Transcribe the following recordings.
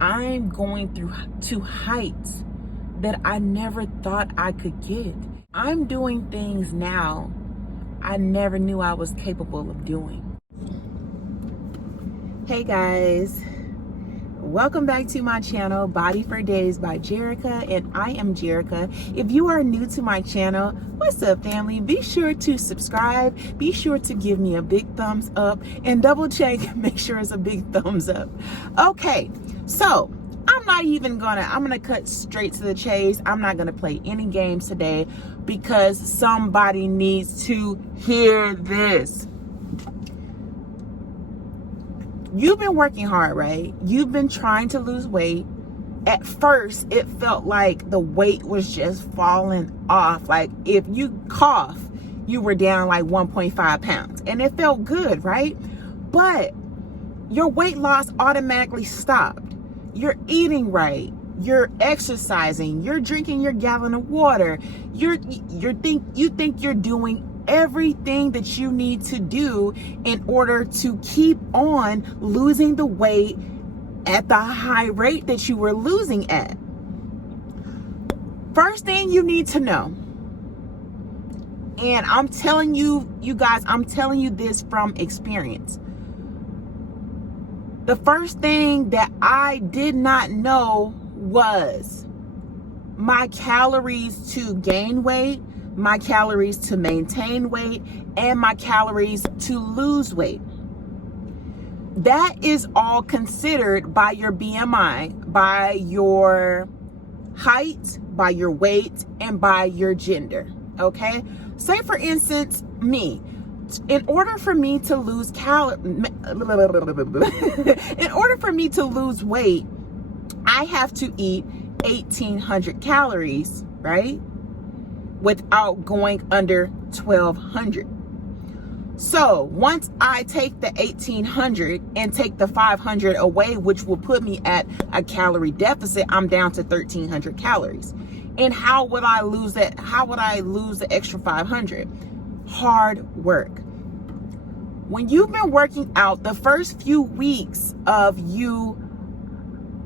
I'm going through to heights that I never thought I could get. I'm doing things now I never knew I was capable of doing. Hey guys, welcome back to my channel, Body for Days by Jerica, and I am Jerica. If you are new to my channel, what's up family? Be sure to subscribe, be sure to give me a big thumbs up, and double check, make sure it's a big thumbs up. Okay, so I'm gonna cut straight to the chase. I'm not gonna play any games today because somebody needs to hear this. You've been working hard, right? You've been trying to lose weight. At first, it felt like the weight was just falling off. Like if you cough, you were down like 1.5 pounds and it felt good, right? But your weight loss automatically stopped. You're eating right. You're exercising. You're drinking your gallon of water. You think you're doing everything that you need to do in order to keep on losing the weight at the high rate that you were losing at. First thing you need to know, and I'm telling you, you guys, I'm telling you this from experience. The first thing that I did not know was my calories to gain weight, my calories to maintain weight, and my calories to lose weight. That is all considered by your BMI, by your height, by your weight, and by your gender, okay? Say for instance, me. In order for me to lose weight, I have to eat 1,800 calories, right? Without going under 1,200. So once I take the 1,800 and take the 500 away, which will put me at a calorie deficit, I'm down to 1,300 calories. And how would I lose that? How would I lose the extra 500? Hard work. When you've been working out, the first few weeks of you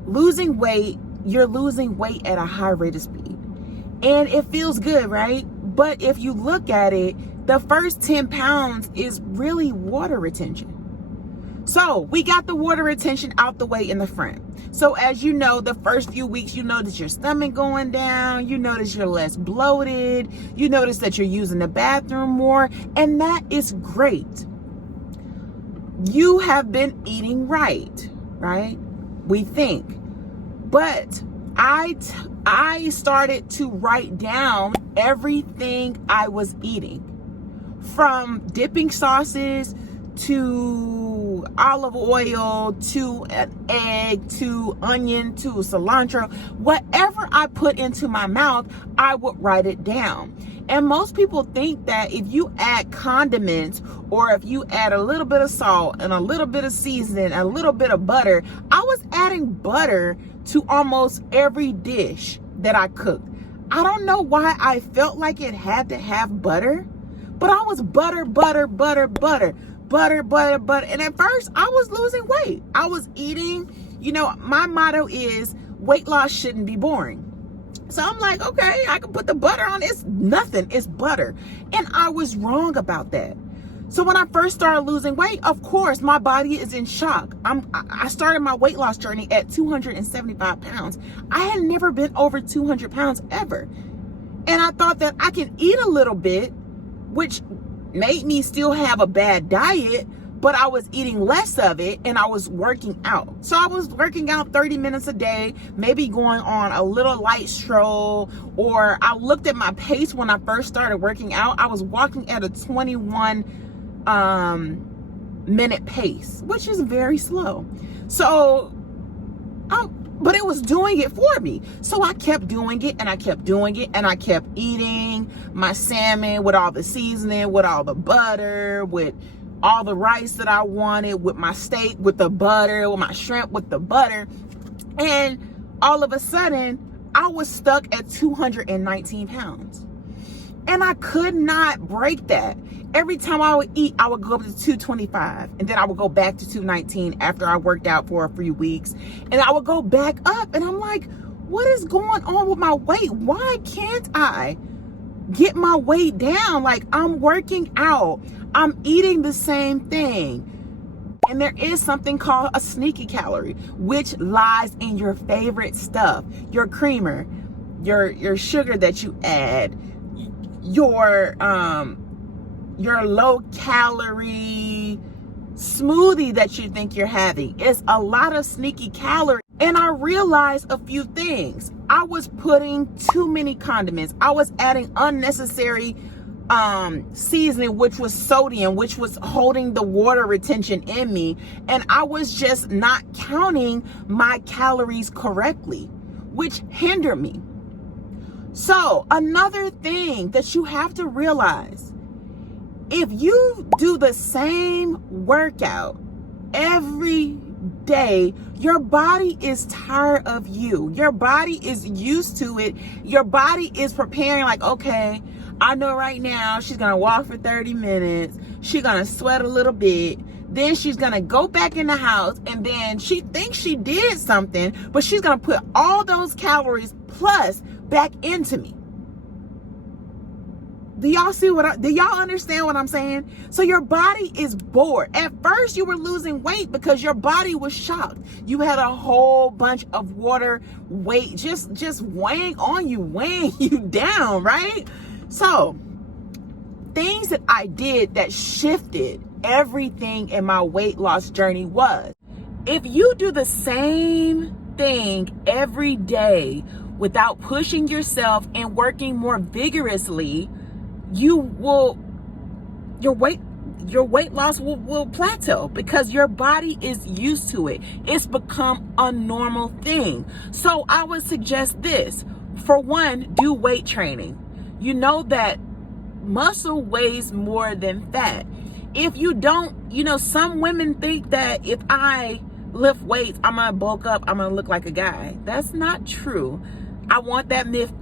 losing weight, you're losing weight at a high rate of speed. And it feels good, right? But if you look at it, the first 10 pounds is really water retention. So we got the water retention out the way in the front. So as you know, the first few weeks, you notice your stomach going down, you notice you're less bloated, you notice that you're using the bathroom more, and that is great. You have been eating right? We think. But I started to write down everything I was eating, from dipping sauces to olive oil to an egg to onion to cilantro. Whatever I put into my mouth, I would write it down. And most people think that if you add condiments or if you add a little bit of salt and a little bit of seasoning, a little bit of butter, I was adding butter to almost every dish that I cooked. I don't know why I felt like it had to have butter, but I was butter. And at first I was losing weight. I was eating, my motto is weight loss shouldn't be boring. So I'm like, okay, I can put the butter on. It's nothing, it's butter. And I was wrong about that. So when I first started losing weight, of course, my body is in shock. I started my weight loss journey at 275 pounds. I had never been over 200 pounds ever. And I thought that I can eat a little bit, which made me still have a bad diet, but I was eating less of it and I was working out. So I was working out 30 minutes a day, maybe going on a little light stroll, or I looked at my pace when I first started working out. I was walking at a 21 minute pace, which is very slow. So, but it was doing it for me. So I kept doing it and I kept doing it and I kept eating my salmon with all the seasoning, with all the butter, with all the rice that I wanted, with my steak, with the butter, with my shrimp, with the butter. And all of a sudden, I was stuck at 219 pounds. And I could not break that. Every time I would eat, I would go up to 225, and then I would go back to 219 after I worked out for a few weeks, and I would go back up, and I'm like, what is going on with my weight? Why can't I get my weight down? Like, I'm working out, I'm eating the same thing. And there is something called a sneaky calorie, which lies in your favorite stuff, your creamer, your sugar that you add, your low calorie smoothie that you think you're having. It's a lot of sneaky calories. And I realized a few things. I was putting too many condiments. I was adding unnecessary seasoning, which was sodium, which was holding the water retention in me. And I was just not counting my calories correctly, which hindered me. So another thing that you have to realize, if you do the same workout every day, your body is tired of you. Your body is used to it. Your body is preparing, like, okay, I know right now she's going to walk for 30 minutes. She's going to sweat a little bit. Then she's going to go back in the house, and then she thinks she did something, but she's going to put all those calories plus back into me. Do y'all understand what I'm saying? So your body is bored. At first you were losing weight because your body was shocked. You had a whole bunch of water weight just weighing on you, weighing you down, right? So things that I did that shifted everything in my weight loss journey was, if you do the same thing every day without pushing yourself and working more vigorously, your weight loss will plateau because your body is used to it. It's become a normal thing. So I would suggest this. For one, do weight training. You know that muscle weighs more than fat. If you don't, some women think that if I lift weights, I'm gonna bulk up, I'm gonna look like a guy. That's not true. I want that myth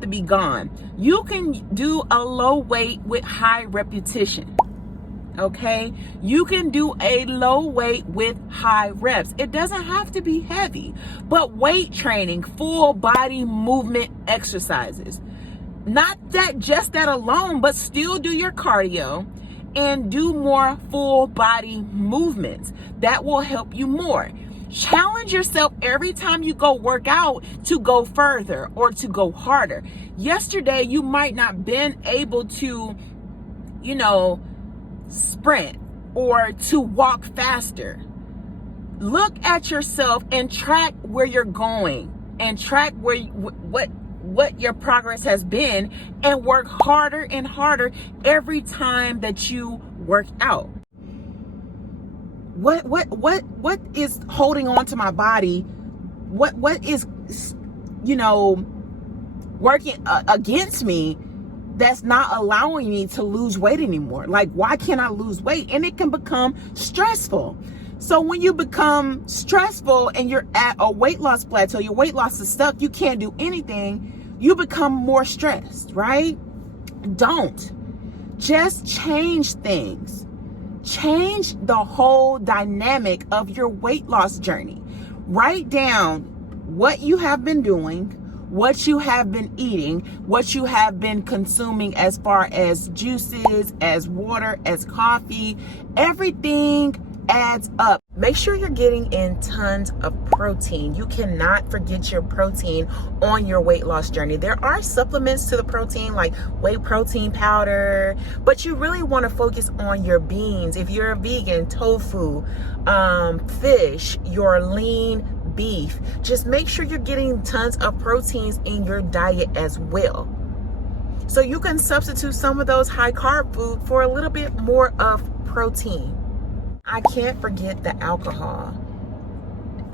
to be gone. You can do a low weight with high repetition. Okay? You can do a low weight with high reps. It doesn't have to be heavy, but weight training, full body movement exercises. Not just that alone, but still do your cardio and do more full body movements. That will help you more. Challenge yourself every time you go work out to go further or to go harder. Yesterday, you might not been able to, sprint or to walk faster. Look at yourself and track where you're going and track what your progress has been, and work harder and harder every time that you work out. What is holding on to my body? What is working against me that's not allowing me to lose weight anymore? Like, why can't I lose weight? And it can become stressful. So when you become stressful and you're at a weight loss plateau, your weight loss is stuck, you can't do anything, you become more stressed, right? Don't. Just change things. Change the whole dynamic of your weight loss journey. Write down what you have been doing, what you have been eating, what you have been consuming as far as juices, as water, as coffee. Everything adds up. Make sure you're getting in tons of protein. You cannot forget your protein on your weight loss journey. There are supplements to the protein like whey protein powder, but you really want to focus on your beans. If you're a vegan, tofu, fish, your lean beef, just make sure you're getting tons of proteins in your diet as well. So you can substitute some of those high carb food for a little bit more of protein. I can't forget the alcohol.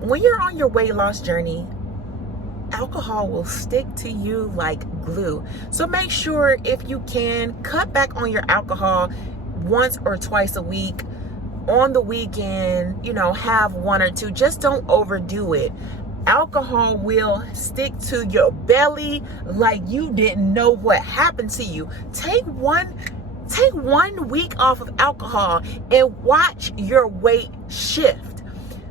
When you're on your weight loss journey, alcohol will stick to you like glue. So make sure, if you can, cut back on your alcohol once or twice a week. On the weekend, have one or two. Just don't overdo it. Alcohol will stick to your belly like you didn't know what happened to you. Take Take 1 week off of alcohol and watch your weight shift.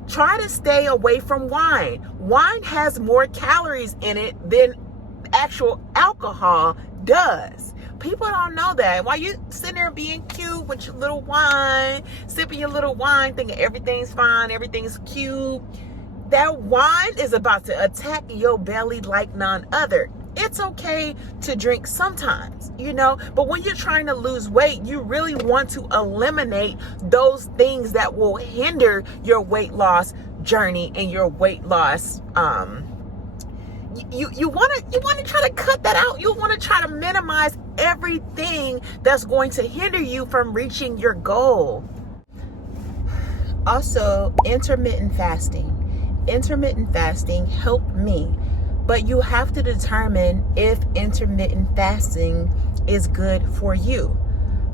Try to stay away from wine. Wine has more calories in it than actual alcohol does. People don't know that. While you sitting there being cute with your little wine, sipping your little wine, thinking everything's fine, everything's cute, that wine is about to attack your belly like none other. It's okay to drink sometimes, you know, but when you're trying to lose weight, you really want to eliminate those things that will hinder your weight loss journey and your weight loss. You want to try to cut that out. You want to try to minimize everything that's going to hinder you from reaching your goal. Also, intermittent fasting. Intermittent fasting helped me, but you have to determine if intermittent fasting is good for you,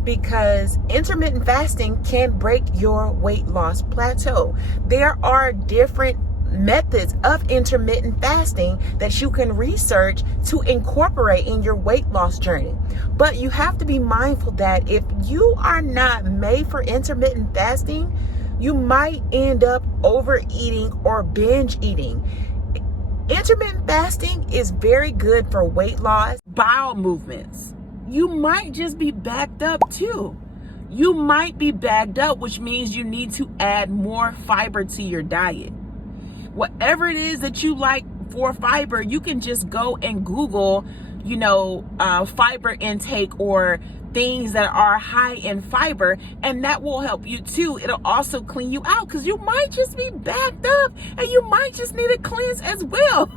because intermittent fasting can break your weight loss plateau. There are different methods of intermittent fasting that you can research to incorporate in your weight loss journey. But you have to be mindful that if you are not made for intermittent fasting, you might end up overeating or binge eating. Intermittent fasting is very good for weight loss, bowel movements. You might just be backed up too. You might be backed up, which means you need to add more fiber to your diet. Whatever it is that you like for fiber, you can just go and Google, fiber intake or things that are high in fiber, and that will help you too. It'll also clean you out, because you might just be backed up and you might just need a cleanse as well.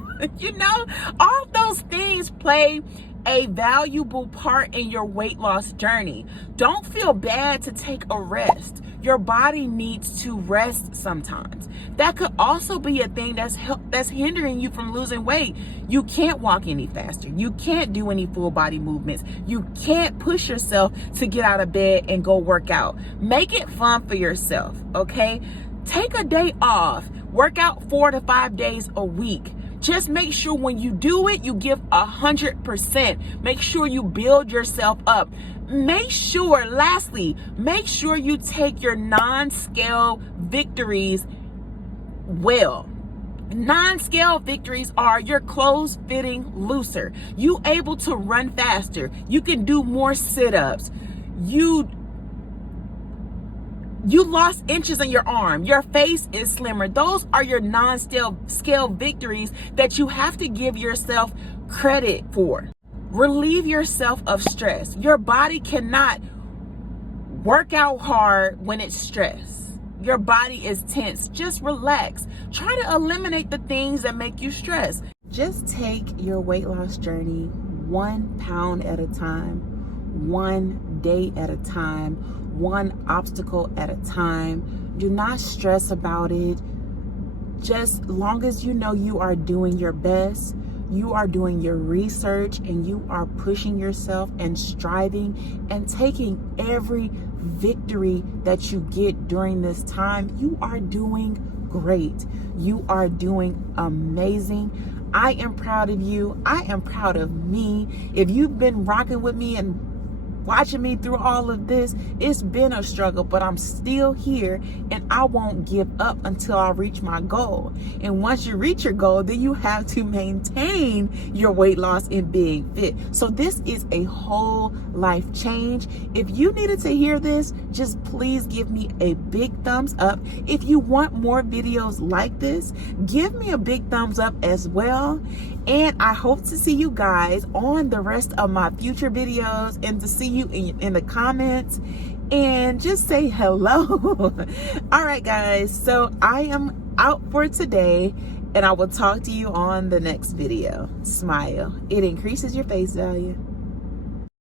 All those things play a valuable part in your weight loss journey. Don't feel bad to take a rest. Your body needs to rest sometimes. That could also be a thing that's hindering you from losing weight. You can't walk any faster. You can't do any full body movements. You can't push yourself to get out of bed and go work out. Make it fun for yourself, okay? Take a day off. Work out 4 to 5 days a week. Just make sure when you do it, you give 100%. Make sure you build yourself up. Lastly, make sure you take your non-scale victories well. Non-scale victories are your clothes fitting looser. You able to run faster. You can do more sit-ups. You lost inches in your arm. Your face is slimmer. Those are your non-scale victories that you have to give yourself credit for. Relieve yourself of stress. Your body cannot work out hard when it's stressed. Your body is tense. Just relax. Try to eliminate the things that make you stressed. Just take your weight loss journey 1 pound at a time, 1 day at a time, 1 obstacle at a time. Do not stress about it. Just long as you know you are doing your best, you are doing your research, and you are pushing yourself and striving and taking every victory that you get during this time, you are doing great. You are doing amazing. I am proud of you. I am proud of me. If you've been rocking with me and watching me through all of this, it's been a struggle, but I'm still here, and I won't give up until I reach my goal. And once you reach your goal, then you have to maintain your weight loss and being fit. So this is a whole life change. If you needed to hear this, just please give me a big thumbs up. If you want more videos like this, give me a big thumbs up as well. And I hope to see you guys on the rest of my future videos, and to see you in the comments and just say hello. All right, guys. So I am out for today, and I will talk to you on the next video. Smile. It increases your face value.